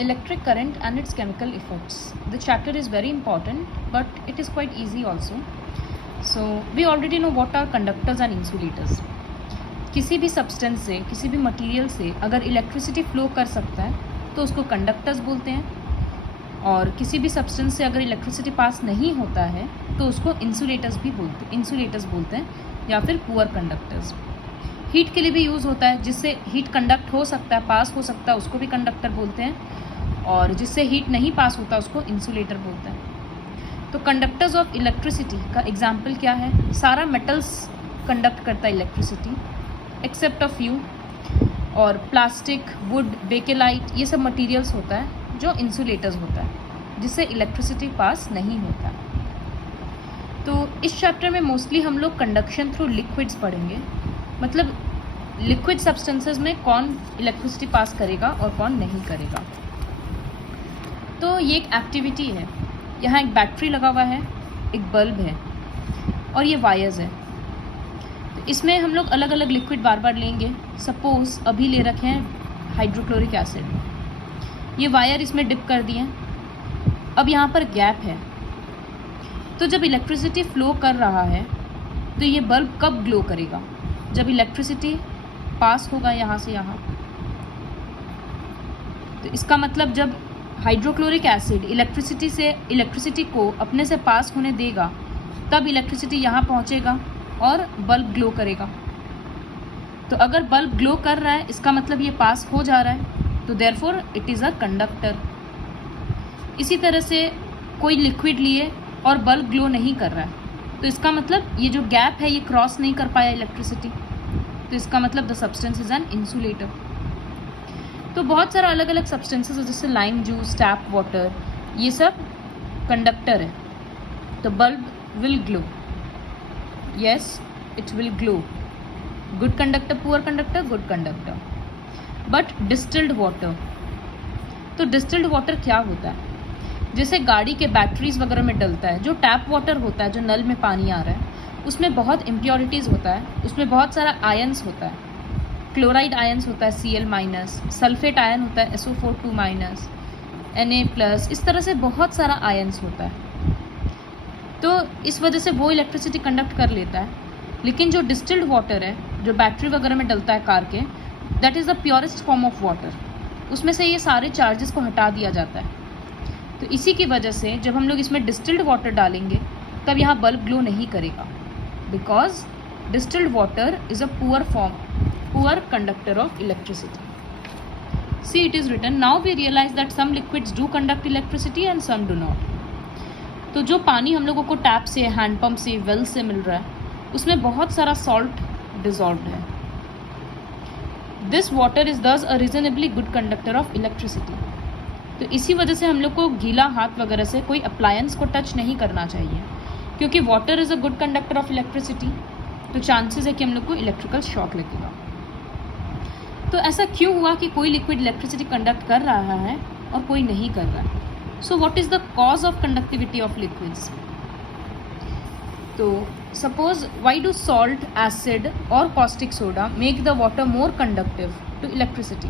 electric current and its chemical effects. The chapter is very important, but it is quite easy also. So we already know what are conductors and insulators. किसी भी substance से, किसी भी material से अगर electricity flow कर सकता है तो उसको कंडक्टर्स बोलते हैं, और किसी भी सब्सटेंस से अगर इलेक्ट्रिसिटी पास नहीं होता है तो उसको इंसुलेटर्स बोलते हैं या फिर पुअर कंडक्टर्स. हीट के लिए भी यूज़ होता है, जिससे हीट कंडक्ट हो सकता है, पास हो सकता है, उसको भी कंडक्टर बोलते हैं, और जिससे हीट नहीं पास होता उसको इंसुलेटर बोलते हैं. तो कंडक्टर्स ऑफ इलेक्ट्रिसिटी का एग्जाम्पल क्या है? सारा मेटल्स कंडक्ट करता है इलेक्ट्रिसिटी एक्सेप्ट अ फ्यू, और प्लास्टिक, वुड, बेकेलाइट ये सब मटेरियल्स होता है जो इंसुलेटर्स होता है, जिससे इलेक्ट्रिसिटी पास नहीं होता. तो इस चैप्टर में मोस्टली हम लोग कंडक्शन थ्रू लिक्विड्स पढ़ेंगे, मतलब लिक्विड सब्सटेंसेस में कौन इलेक्ट्रिसिटी पास करेगा और कौन नहीं करेगा. तो ये एक एक्टिविटी है. यहाँ एक बैटरी लगा हुआ है, एक बल्ब है और ये वायर्स है. तो इसमें हम लोग अलग अलग लिक्विड बार बार लेंगे. सपोज अभी ले रखे हैं हाइड्रोक्लोरिक एसिड, ये वायर इसमें डिप कर दिए. अब यहाँ पर गैप है, तो जब इलेक्ट्रिसिटी फ्लो कर रहा है तो ये बल्ब कब ग्लो करेगा? जब इलेक्ट्रिसिटी पास होगा यहाँ से यहाँ. तो इसका मतलब जब हाइड्रोक्लोरिक एसिड इलेक्ट्रिसिटी को अपने से पास होने देगा तब इलेक्ट्रिसिटी यहाँ पहुँचेगा और बल्ब ग्लो करेगा. तो अगर बल्ब ग्लो कर रहा है इसका मतलब ये पास हो जा रहा है, तो therefore it is a conductor. इसी तरह से कोई लिक्विड लिए और बल्ब ग्लो नहीं कर रहा है, तो इसका मतलब ये जो गैप है ये क्रॉस नहीं कर पाया इलेक्ट्रिसिटी, तो इसका मतलब the substance is an insulator. तो बहुत सारा अलग अलग सब्सटेंसेस है, जैसे लाइम जूस, टैप वाटर, ये सब कंडक्टर है. तो bulb will glow, yes it will glow. Good conductor, poor conductor, good conductor. But distilled water, तो डिस्टिल्ड वाटर क्या होता है? जैसे गाड़ी के बैटरीज वगैरह में डलता है, जो टैप वाटर होता है, जो नल में पानी आ रहा है, उसमें बहुत इम्प्योरिटीज़ होता है, उसमें बहुत सारा आयंस होता है. क्लोराइड आयंस होता है Cl-, सल्फेट आयन होता है SO4 2-, Na+, इस तरह से बहुत सारा आयंस होता है. तो इस वजह से वो इलेक्ट्रिसिटी कंडक्ट कर लेता है. लेकिन जो डिस्टिल्ड वाटर है, जो बैटरी वगैरह में डलता है कार के, that is the purest form of water. उसमें से ये सारे चार्जेस को हटा दिया जाता है. तो इसी की वजह से जब हम लोग इसमें डिस्टिल्ड वाटर डालेंगे तब यहाँ बल्ब ग्लो नहीं करेगा, because distilled water is a poor conductor of electricity. See it is written, now we realise that some liquids do conduct electricity and some do not. तो जो पानी हम लोगों को टैप से, हैंडपम्प से, वेल से मिल रहा है, उसमें बहुत सारा सॉल्ट डिजॉल्व्ड है. दिस वाटर इज दस अ reasonably good conductor of electricity. तो इसी वजह से हम लोग को गीला हाथ वगैरह से कोई अप्लायंस को टच नहीं करना चाहिए, क्योंकि water is a good conductor of electricity. तो चांसेस है कि हम लोग को इलेक्ट्रिकल शॉक लगेगा. तो ऐसा क्यों हुआ कि कोई लिक्विड इलेक्ट्रिसिटी कंडक्ट कर रहा है और कोई नहीं कर रहा है? So what is the cause of conductivity of liquids? तो suppose why do salt, acid और caustic soda make the water more conductive to electricity?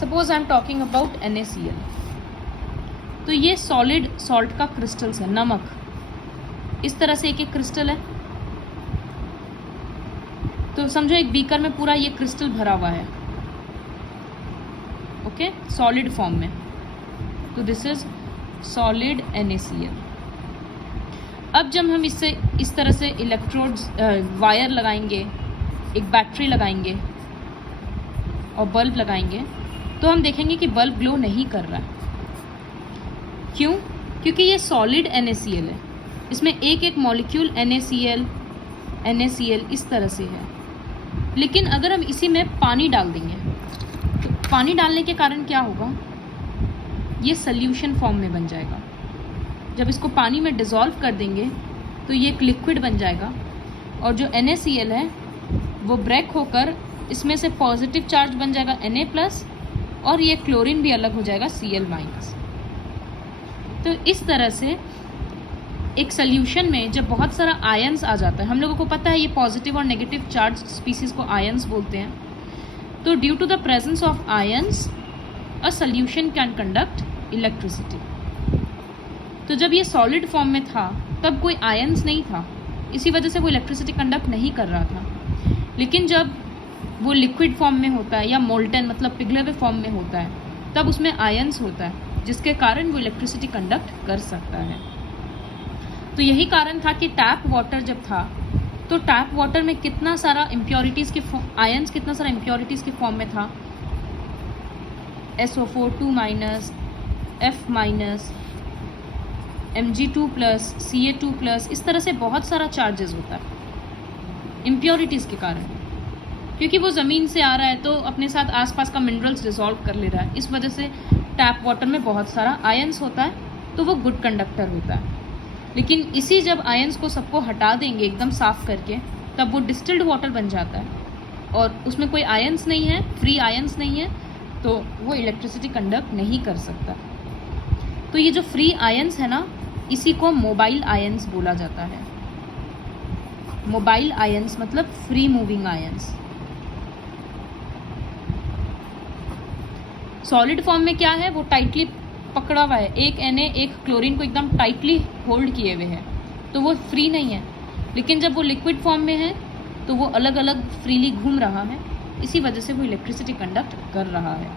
Suppose I am talking about NaCl. तो ये सॉलिड सॉल्ट का crystals है, नमक. इस तरह से एक एक क्रिस्टल है. तो समझो एक बीकर में पूरा ये क्रिस्टल भरा हुआ है, ओके, सॉलिड फॉर्म में. तो दिस इज सॉलिड NaCl. अब जब हम इससे इस तरह से इलेक्ट्रोड्स, वायर लगाएंगे, एक बैटरी लगाएंगे और बल्ब लगाएंगे, तो हम देखेंगे कि बल्ब ग्लो नहीं कर रहा है. क्यों? क्योंकि ये सॉलिड NaCl है. इसमें एक एक मॉलिक्यूल NaCl इस तरह से है. लेकिन अगर हम इसी में पानी डाल देंगे, तो पानी डालने के कारण क्या होगा? ये सल्यूशन फॉर्म में बन जाएगा. जब इसको पानी में डिज़ोल्व कर देंगे तो ये एक लिक्विड बन जाएगा, और जो NaCl है वो ब्रेक होकर इसमें से पॉजिटिव चार्ज बन जाएगा Na+, और ये क्लोरीन भी अलग हो जाएगा Cl-. तो इस तरह से एक सल्यूशन में जब बहुत सारा आयंस आ जाता है, हम लोगों को पता है ये पॉजिटिव और नेगेटिव चार्ज स्पीसीज को आयंस बोलते हैं. तो due to the presence of ions a solution can conduct electricity. तो जब ये सॉलिड फॉर्म में था तब कोई आयंस नहीं था, इसी वजह से वो इलेक्ट्रिसिटी कंडक्ट नहीं कर रहा था। लेकिन जब वो लिक्विड फॉर्म में होता है या मोल्टन मतलब पिघले हुए फॉर्म में होता है, तब उसमें आयंस होता है जिसके कारण वो इलेक्ट्रिसिटी कंडक्ट कर सकता है। तो यही कारण था कि टैप वाटर जब था तो टैप वाटर में कितना सारा इम्प्योरिटीज़ के आयंस कितना सारा इम्प्योरिटीज़ के फॉर्म में था, SO4 2-, F-, Mg2+, Ca2+, इस तरह से बहुत सारा चार्जेस होता है इम्प्योरिटीज़ के कारण, क्योंकि वो ज़मीन से आ रहा है तो अपने साथ आसपास का मिनरल्स डिसॉल्व कर ले रहा है। इस वजह से टैप वाटर में बहुत सारा आयंस होता है, तो वो गुड कंडक्टर होता है। लेकिन इसी जब आयंस को सबको हटा देंगे एकदम साफ़ करके, तब वो डिस्टिल्ड वाटर बन जाता है और उसमें कोई आयंस नहीं है, फ्री आयंस नहीं है, तो वो इलेक्ट्रिसिटी कंडक्ट नहीं कर सकता। तो ये जो फ्री आयंस है ना, इसी को मोबाइल आयंस बोला जाता है। मोबाइल आयंस मतलब free moving ions. Solid form में क्या है, वो टाइटली पकड़ा हुआ है, एक Na एक क्लोरीन को एकदम टाइटली होल्ड किए हुए है, तो वो फ्री नहीं है। लेकिन जब वो लिक्विड फॉर्म में है तो वो अलग अलग फ्रीली घूम रहा है, इसी वजह से वो इलेक्ट्रिसिटी कंडक्ट कर रहा है।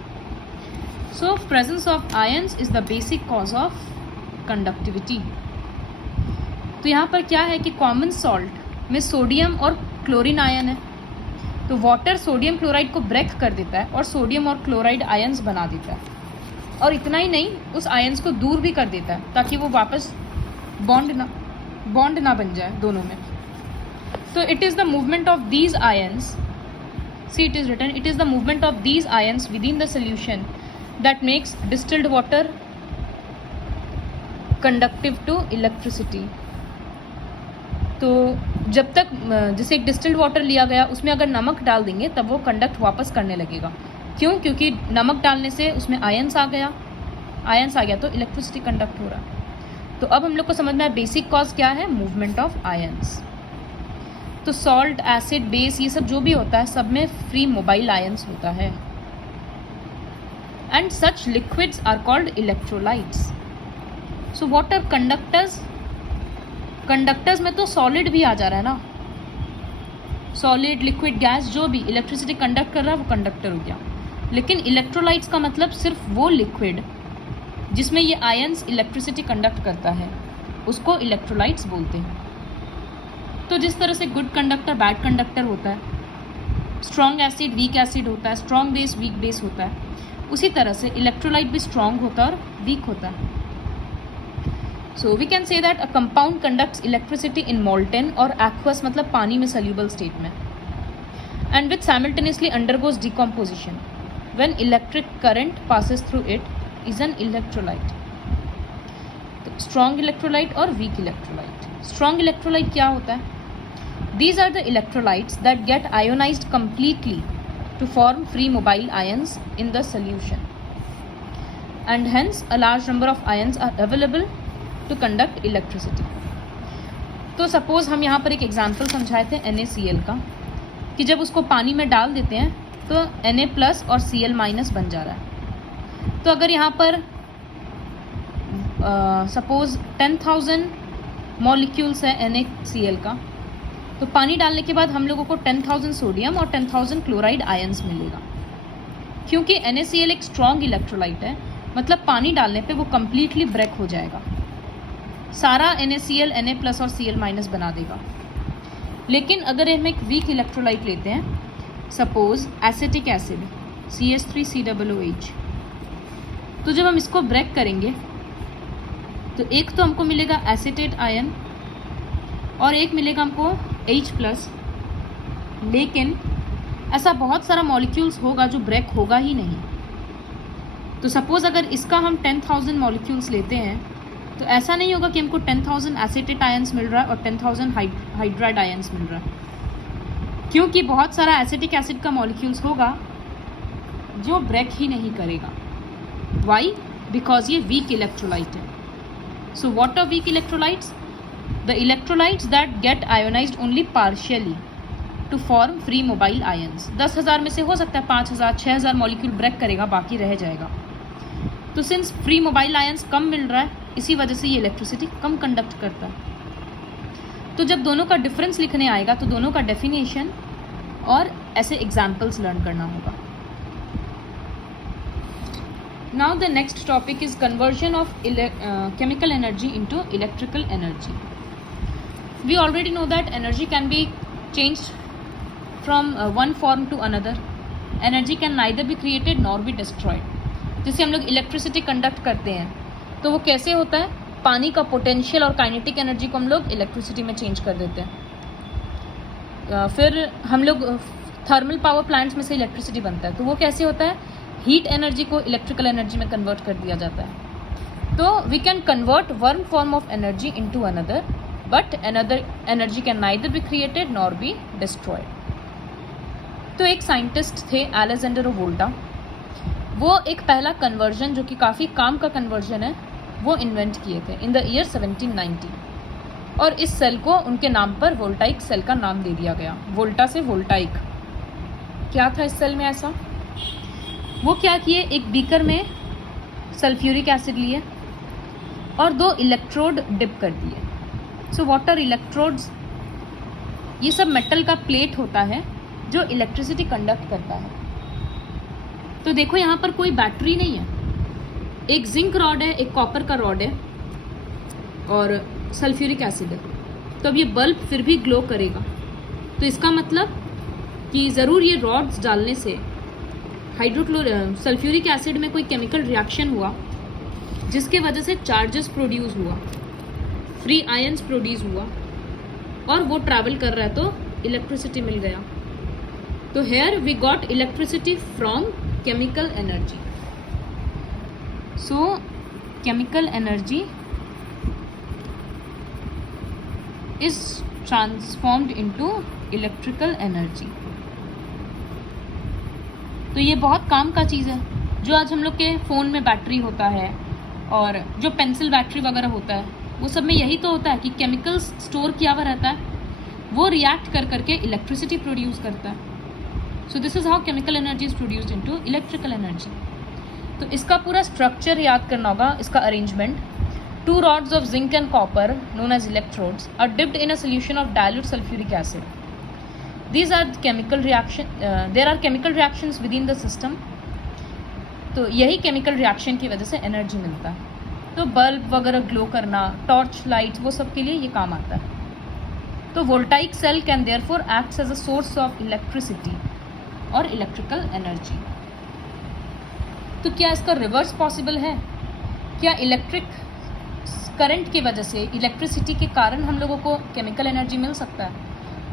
So presence of ions is the basic cause of conductivity. तो यहाँ पर क्या है कि कॉमन सॉल्ट में सोडियम और क्लोरीन आयन है, तो वाटर सोडियम क्लोराइड को ब्रेक कर देता है और सोडियम और क्लोराइड आयंस बना देता है, और इतना ही नहीं, उस आयंस को दूर भी कर देता है ताकि वो वापस बॉन्ड ना बन जाए दोनों में। तो it is the movement of these ions, see it is written, it is the movement of these ions within the solution that makes distilled water conductive to electricity. तो जब तक जैसे एक डिस्टिल्ड वाटर लिया गया, उसमें अगर नमक डाल देंगे तब वो कंडक्ट वापस करने लगेगा। क्यों? क्योंकि नमक डालने से उसमें आयंस आ गया तो इलेक्ट्रिसिटी कंडक्ट हो रहा। तो अब हम लोग को समझ में आया बेसिक कॉज क्या है, मूवमेंट ऑफ आयंस। तो सॉल्ट, एसिड, बेस, ये सब जो भी होता है सब में फ्री मोबाइल आयंस होता है। And such liquids are called electrolytes. So what are conductors? Conductors में तो सॉलिड भी आ जा रहा है ना, सॉलिड, लिक्विड, गैस, जो भी इलेक्ट्रिसिटी कंडक्ट कर रहा है वो कंडक्टर हो गया। लेकिन इलेक्ट्रोलाइट्स का मतलब सिर्फ वो लिक्विड जिसमें ये आयंस इलेक्ट्रिसिटी कंडक्ट करता है, उसको इलेक्ट्रोलाइट्स बोलते हैं। तो जिस तरह से गुड कंडक्टर बैड कंडक्टर होता है, स्ट्रॉन्ग एसिड वीक एसिड होता है, स्ट्रॉन्ग बेस वीक बेस होता है, उसी तरह से इलेक्ट्रोलाइट भी स्ट्रॉन्ग होता है और वीक होता है। So we can say that a compound conducts electricity in molten और एक्वस मतलब पानी में सल्यूबल स्टेट में, and which simultaneously undergoes decomposition when electric current passes through it is an electrolyte. तो स्ट्रॉन्ग इलेक्ट्रोलाइट और weak electrolyte. Strong electrolyte क्या होता है? These are the electrolytes that get ionized completely to form free mobile ions in the solution, and hence a large number of ions are available to conduct electricity. तो suppose हम यहाँ पर एक example समझाए थे NaCl का, कि जब उसको पानी में डाल देते हैं तो Na+ और Cl- बन जा रहा है। तो अगर यहाँ पर सपोज 10,000 मॉलिक्यूल्स है NaCl का, तो पानी डालने के बाद हम लोगों को 10,000 सोडियम और 10,000 क्लोराइड आयंस मिलेगा। क्योंकि NaCl एक स्ट्रॉन्ग इलेक्ट्रोलाइट है, मतलब पानी डालने पे वो कम्प्लीटली ब्रेक हो जाएगा, सारा NaCl Na+ और Cl- बना देगा। लेकिन अगर हम एक वीक इलेक्ट्रोलाइट लेते हैं, सपोज एसिटिक एसिड CH3COOH, तो जब हम इसको ब्रेक करेंगे तो एक तो हमको मिलेगा एसिटेट आयन और एक मिलेगा हमको H+, लेकिन ऐसा बहुत सारा मॉलिक्यूल्स होगा जो ब्रेक होगा ही नहीं। तो सपोज़ अगर इसका हम 10,000 मॉलिक्यूल्स लेते हैं तो ऐसा नहीं होगा कि हमको 10,000 एसिटेट आयंस मिल रहा है और 10,000 हाइड्राइड आयंस मिल रहा है, क्योंकि बहुत सारा एसिटिक एसिड का मॉलिक्यूल्स होगा जो ब्रेक ही नहीं करेगा। वाई? बिकॉज ये वीक इलेक्ट्रोलाइट है। So what are weak electrolytes? The electrolytes that get ionized only partially to form free mobile ions. 10,000 में से हो सकता है 5,000 6,000 मॉलिक्यूल ब्रेक करेगा, बाकी रह जाएगा। तो सिंस फ्री मोबाइल आयंस कम मिल रहा है, इसी वजह से ये इलेक्ट्रिसिटी कम कंडक्ट करता है। तो जब दोनों का डिफरेंस लिखने आएगा तो दोनों का डेफिनेशन और ऐसे एग्जाम्पल्स लर्न करना होगा। Now the next topic is conversion of chemical energy into electrical energy. We already know that energy can be changed from one form to another. Energy can neither be created nor be destroyed. जैसे हम लोग electricity conduct करते हैं तो वो कैसे होता है, पानी का पोटेंशियल और काइनेटिक एनर्जी को हम लोग इलेक्ट्रिसिटी में चेंज कर देते हैं। फिर हम लोग थर्मल पावर प्लांट्स में से इलेक्ट्रिसिटी बनता है, तो वो कैसे होता है, हीट एनर्जी को इलेक्ट्रिकल एनर्जी में कन्वर्ट कर दिया जाता है। तो we can convert one form of energy into another, but another energy can neither be created nor be destroyed. तो एक साइंटिस्ट थे अलेक्जेंडर वोल्टा, वो एक पहला कन्वर्जन जो कि काफ़ी काम का कन्वर्जन है वो इन्वेंट किए थे इन द ईयर 1790, और इस सेल को उनके नाम पर वोल्टाइक सेल का नाम दे दिया गया। वोल्टा से वोल्टाइक। क्या था इस सेल में ऐसा, वो क्या किए, एक बीकर में सल्फ्यूरिक एसिड लिए और 2 इलेक्ट्रोड डिप कर दिए। सो वाटर इलेक्ट्रोड्स, ये सब मेटल का प्लेट होता है जो इलेक्ट्रिसिटी कंडक्ट करता है। तो देखो यहाँ पर कोई बैटरी नहीं है, एक जिंक रॉड है, एक कॉपर का रॉड है और सल्फ्यूरिक एसिड है। तो अब ये बल्ब फिर भी ग्लो करेगा, तो इसका मतलब कि ज़रूर ये रॉड्स डालने से सल्फ्यूरिक एसिड में कोई केमिकल रिएक्शन हुआ जिसके वजह से चार्जेस प्रोड्यूस हुआ, फ्री आयंस प्रोड्यूस हुआ और वो ट्रैवल कर रहा है तो इलेक्ट्रिसिटी मिल गया। तो here we got electricity from chemical energy. So chemical energy is transformed into electrical energy. तो ये बहुत काम का चीज़ है। जो आज हम लोग के फ़ोन में बैटरी होता है और जो पेंसिल बैटरी वगैरह होता है, वो सब में यही तो होता है कि केमिकल्स स्टोर किया हुआ रहता है, वो रिएक्ट कर करके इलेक्ट्रिसिटी प्रोड्यूस करता है। So this is how chemical energy is produced into electrical energy. तो इसका पूरा स्ट्रक्चर याद करना होगा, इसका arrangement. 2 rods of zinc and copper known as electrodes are dipped in a solution of dilute sulfuric acid. These are chemical reaction. There are chemical reactions within the system. तो यही chemical reaction की वजह से energy मिलता है। तो bulb वगैरह glow करना, टॉर्च लाइट, वो सब के लिए ये काम आता है। तो voltaic cell can therefore acts as a source of electricity और इलेक्ट्रिकल एनर्जी। तो क्या इसका रिवर्स पॉसिबल है? क्या इलेक्ट्रिक करंट की वजह से, इलेक्ट्रिसिटी के कारण हम लोगों को केमिकल एनर्जी मिल सकता है?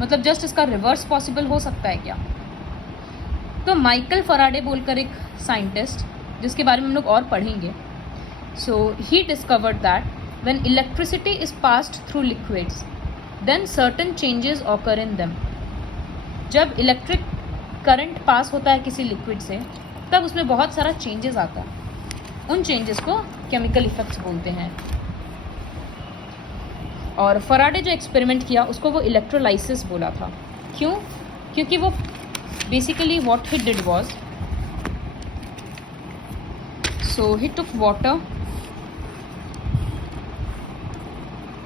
मतलब जस्ट इसका रिवर्स पॉसिबल हो सकता है क्या? तो माइकल फराडे बोलकर एक साइंटिस्ट, जिसके बारे में हम लोग और पढ़ेंगे, so he discovered that when electricity is passed through liquids then certain changes occur in them. जब इलेक्ट्रिक करंट पास होता है किसी लिक्विड से, तब उसमें बहुत सारा चेंजेस आता है। उन चेंजेस को केमिकल इफेक्ट्स बोलते हैं। और फराडे जो एक्सपेरिमेंट किया उसको वो इलेक्ट्रोलाइसिस बोला था। क्यों? क्योंकि वो basically what he did was, so he took water,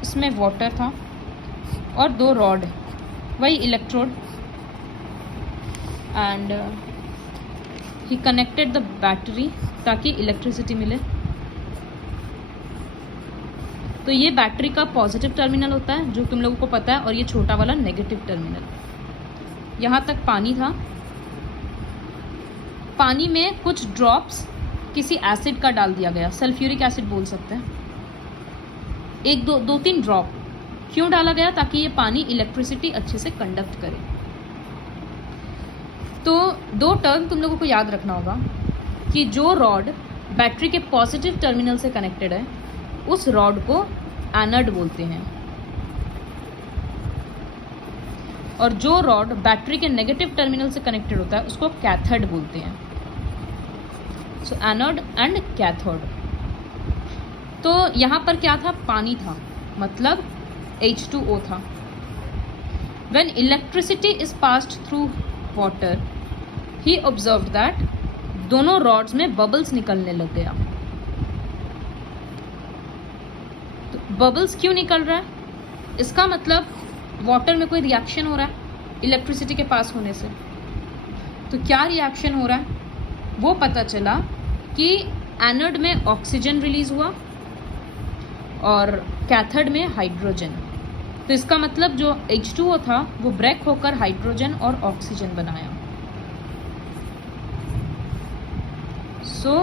इसमें वाटर था और 2 रॉड, वही electrode, and he connected the battery ताकि इलेक्ट्रिसिटी मिले। तो ये बैटरी का पॉजिटिव टर्मिनल होता है जो तुम लोगों को पता है, और ये छोटा वाला नेगेटिव टर्मिनल। यहाँ तक पानी था, पानी में कुछ ड्रॉप्स किसी एसिड का डाल दिया गया, सल्फ्यूरिक एसिड बोल सकते हैं। 2-3 ड्रॉप क्यों डाला गया? ताकि ये पानी इलेक्ट्रिसिटी अच्छे से कंडक्ट करे। तो 2 टर्म तुम लोगों को याद रखना होगा कि जो रॉड बैटरी के पॉजिटिव टर्मिनल से कनेक्टेड है उस रॉड को एनोड बोलते हैं, और जो रॉड बैटरी के नेगेटिव टर्मिनल से कनेक्टेड होता है उसको कैथोड बोलते हैं। सो एनोड एंड कैथोड। तो यहाँ पर क्या था? पानी था, मतलब H2O था। When electricity is passed through water, he observed that दोनों रॉड्स में बबल्स निकलने लग गया। तो बबल्स क्यों निकल रहा है? इसका मतलब वाटर में कोई रिएक्शन हो रहा है इलेक्ट्रिसिटी के पास होने से। तो क्या रिएक्शन हो रहा है? वो पता चला कि एनोड में ऑक्सीजन रिलीज हुआ और कैथोड में हाइड्रोजन। तो इसका मतलब जो H2O था वो ब्रेक होकर हाइड्रोजन और ऑक्सीजन बनाया। So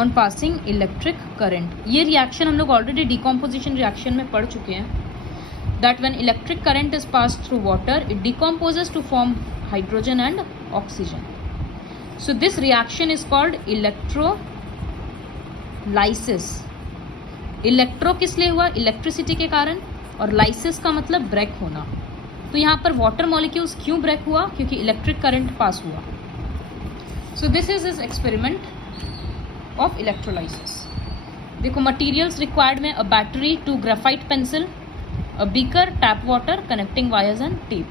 on passing electric current, ये रिएक्शन हम लोग ऑलरेडी डिकम्पोजिशन रिएक्शन में पढ़ चुके हैं। That when electric current is passed through water it decomposes to form hydrogen and oxygen. So this reaction is called electrolysis. Electro किस लिए हुआ? इलेक्ट्रिसिटी के कारण, और लाइसिस का मतलब ब्रेक होना। तो यहाँ पर वाटर मॉलिक्यूल्स क्यों ब्रेक हुआ? क्योंकि इलेक्ट्रिक करंट पास हुआ। So this is his experiment of electrolysis. देखो मटेरियल्स रिक्वायर्ड में a battery, 2 graphite pencil, a beaker, tap water, connecting wires and tape.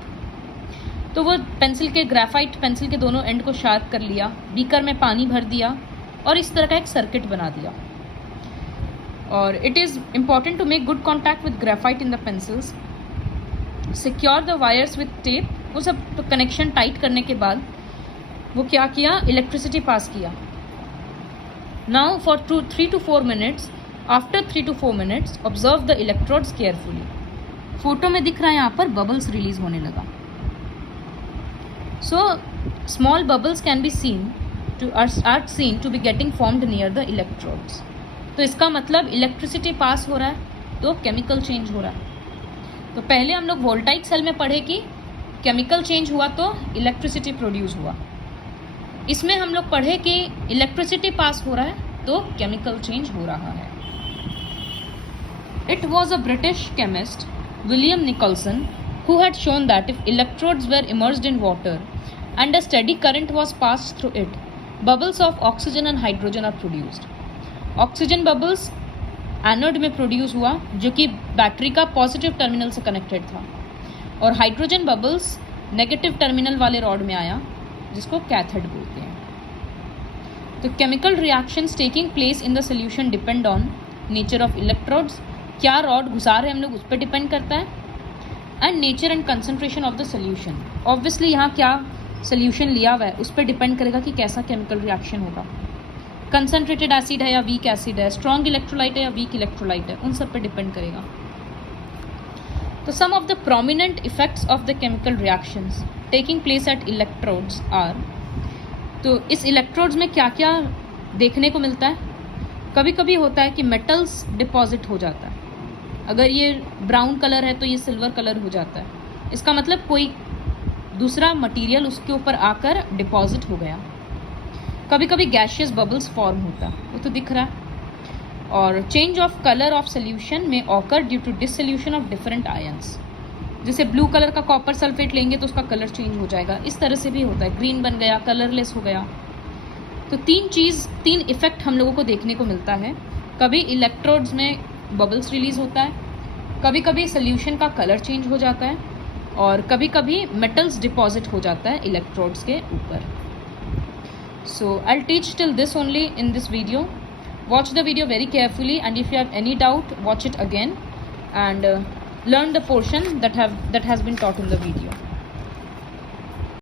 तो वो पेंसिल के ग्रेफाइट पेंसिल के दोनों एंड को शार्प कर लिया, बीकर में पानी भर दिया और इस तरह का एक सर्किट बना दिया। और it is important to make good contact with graphite in the pencils, secure the wires with tape. वो सब कनेक्शन टाइट करने के बाद वो क्या किया? इलेक्ट्रिसिटी पास किया। Now for 3 to 4 minutes, after 3 to 4 minutes observe the electrodes carefully. Photo में दिख रहा है यहाँ पर बबल्स रिलीज होने लगा। So small bubbles can be seen to be getting formed near the electrodes. तो इसका मतलब इलेक्ट्रिसिटी पास हो रहा है तो केमिकल चेंज हो रहा है। तो पहले हम लोग वोल्टाइक सेल में पढ़े कि केमिकल चेंज हुआ तो इलेक्ट्रिसिटी प्रोड्यूस हुआ। इसमें हम लोग पढ़े कि इलेक्ट्रिसिटी पास हो रहा है तो केमिकल चेंज हो रहा है। It was a British chemist William Nicholson who had shown that if electrodes were immersed in water and a steady current was passed through it, bubbles of oxygen and hydrogen are produced. Oxygen bubbles anode में produce हुआ जो कि battery का positive terminal से connected था, और hydrogen bubbles negative terminal वाले rod में आया जिसको कैथोड बोलते हैं। तो chemical reactions taking place in the solution depend on nature of electrodes, क्या रॉड घुसा रहे हम लोग उस पर डिपेंड करता है, and nature and concentration of the solution. Obviously यहाँ क्या सोल्यूशन लिया हुआ है उस पर डिपेंड करेगा कि कैसा केमिकल रिएक्शन होगा। कंसनट्रेटेड एसिड है या वीक एसिड है, स्ट्रॉन्ग इलेक्ट्रोलाइट है या वीक इलेक्ट्रोलाइट है, उन सब पर डिपेंड करेगा। तो some of the prominent effects of the chemical reactions taking place at electrodes are, तो इस इलेक्ट्रोड्स में क्या क्या देखने को मिलता है? कभी कभी होता है कि मेटल्स डिपॉजिट हो जाता है। अगर ये ब्राउन कलर है तो ये सिल्वर कलर हो जाता है। इसका मतलब कोई दूसरा मटेरियल उसके ऊपर आकर डिपॉजिट हो गया। कभी कभी गैशियस बबल्स फॉर्म होता है, वो तो दिख रहा है। और change of colour of solution में occur due to dissolution of different ions. जैसे ब्लू कलर का कॉपर सल्फेट लेंगे तो उसका कलर चेंज हो जाएगा, इस तरह से भी होता है, ग्रीन बन गया, कलरलेस हो गया। तो 3 इफेक्ट हम लोगों को देखने को मिलता है। कभी इलेक्ट्रोड्स में बबल्स रिलीज होता है, कभी कभी सोल्यूशन का कलर चेंज हो जाता है, और कभी कभी मेटल्स डिपॉजिट हो जाता है इलेक्ट्रोड्स के ऊपर। So I'll teach till this only in this video. Watch the video very carefully, and if you have any doubt, watch it again and learn the portion that has been taught in the video.